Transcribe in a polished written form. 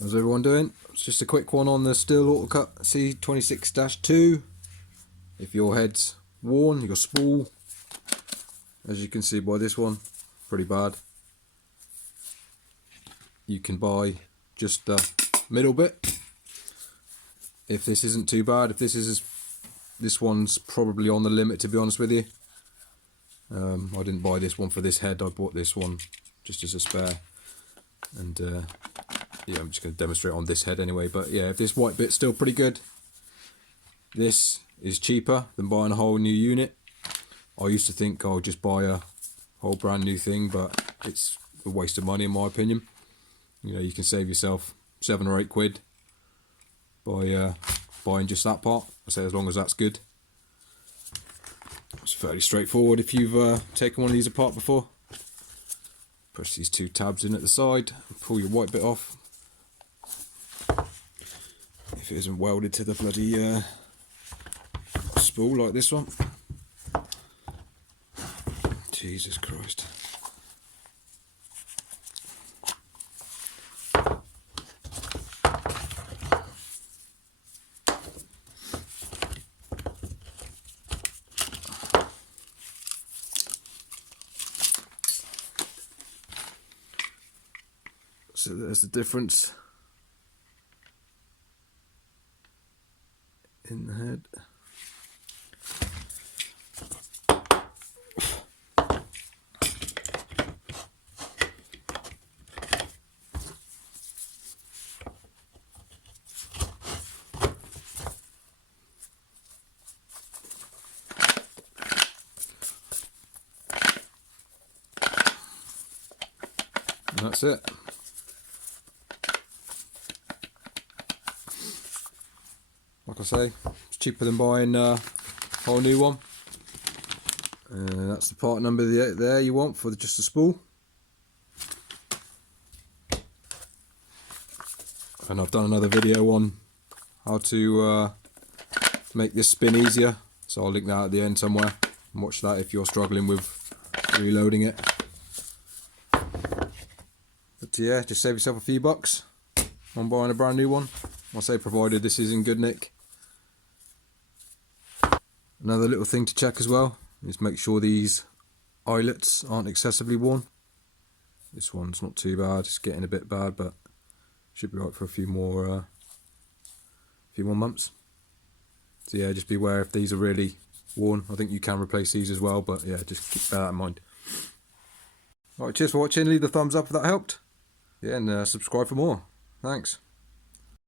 How's everyone doing? It's just a quick one on the Stihl Autocut C26-2. If your head's worn, your spool, as you can see by this one, pretty bad. You can buy just the middle bit. If this isn't too bad, if this one's probably on the limit, to be honest with you. I didn't buy this one for this head, I bought this one just as a spare. And yeah, I'm just going to demonstrate on this head anyway. But yeah, if this white bit's still pretty good, this is cheaper than buying a whole new unit. I used to think I'll just buy a whole brand new thing, but it's a waste of money in my opinion. You know, you can save yourself 7 or 8 quid by buying just that part. I say as long as that's good. It's fairly straightforward if you've taken one of these apart before. Push these 2 tabs in at the side, pull your white bit off. If it isn't welded to the bloody spool like this one. Jesus Christ. So there's the difference in the head. And that's it. Like I say, it's cheaper than buying a whole new one. That's the part number there you want for just the spool. And I've done another video on how to make this spin easier, so I'll link that at the end somewhere. And watch that if you're struggling with reloading it. But yeah, just save yourself a few bucks on buying a brand new one. I say provided this is in good nick. Another little thing to check as well is make sure these eyelets aren't excessively worn. This one's not too bad, it's getting a bit bad, but should be right for a few more months. So yeah, just beware if these are really worn. I think you can replace these as well, but yeah, just keep that in mind. Alright, cheers for watching, leave the thumbs up if that helped. Yeah, and subscribe for more. Thanks.